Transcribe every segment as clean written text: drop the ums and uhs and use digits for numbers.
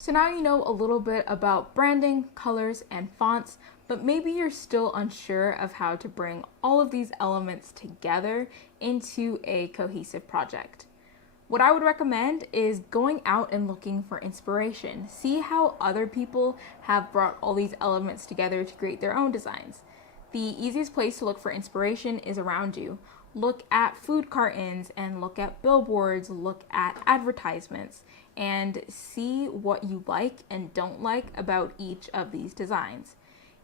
So now you know a little bit about branding, colors, and fonts, but maybe you're still unsure of how to bring all of these elements together into a cohesive project. What I would recommend is going out and looking for inspiration. See how other people have brought all these elements together to create their own designs. The easiest place to look for inspiration is around you. Look at food cartons and look at billboards, look at advertisements, and see what you like and don't like about each of these designs.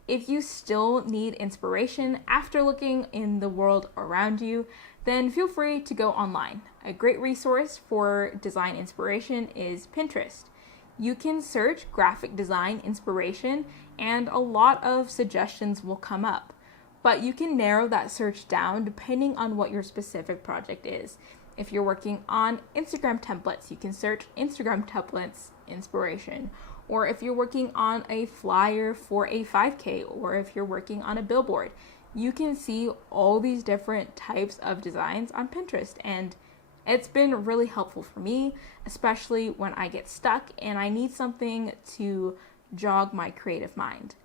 If you still need inspiration after looking in the world around you, then feel free to go online. A great resource for design inspiration is Pinterest. You can search graphic design inspiration and a lot of suggestions will come up. But you can narrow that search down depending on what your specific project is. If you're working on Instagram templates, you can search Instagram templates inspiration. Or if you're working on a flyer for a 5K, or if you're working on a billboard, you can see all these different types of designs on Pinterest. And it's been really helpful for me, especially when I get stuck and I need something to jog my creative mind.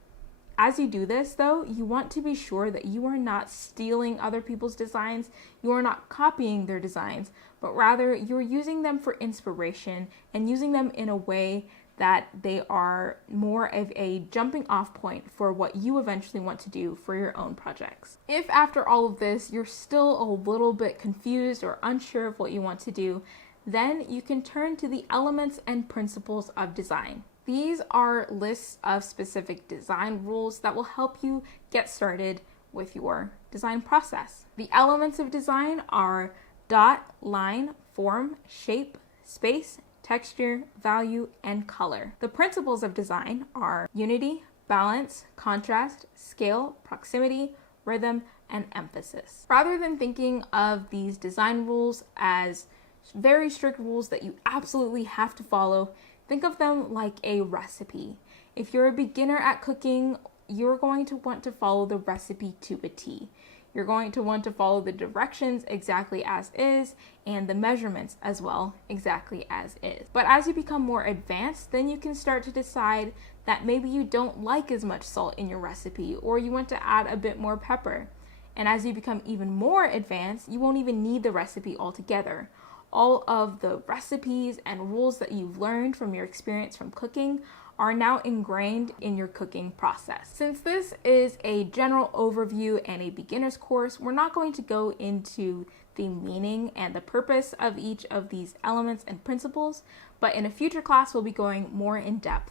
As you do this, though, you want to be sure that you are not stealing other people's designs, you are not copying their designs, but rather you're using them for inspiration and using them in a way that they are more of a jumping off point for what you eventually want to do for your own projects. If after all of this you're still a little bit confused or unsure of what you want to do, then you can turn to the elements and principles of design. These are lists of specific design rules that will help you get started with your design process. The elements of design are dot, line, form, shape, space, texture, value, and color. The principles of design are unity, balance, contrast, scale, proximity, rhythm, and emphasis. Rather than thinking of these design rules as very strict rules that you absolutely have to follow, think of them like a recipe. If you're a beginner at cooking, you're going to want to follow the recipe to a T. You're going to want to follow the directions exactly as is and the measurements as well exactly as is. But as you become more advanced, then you can start to decide that maybe you don't like as much salt in your recipe or you want to add a bit more pepper. And as you become even more advanced, you won't even need the recipe altogether. All of the recipes and rules that you've learned from your experience from cooking are now ingrained in your cooking process. Since this is a general overview and a beginner's course, we're not going to go into the meaning and the purpose of each of these elements and principles, but in a future class we'll be going more in depth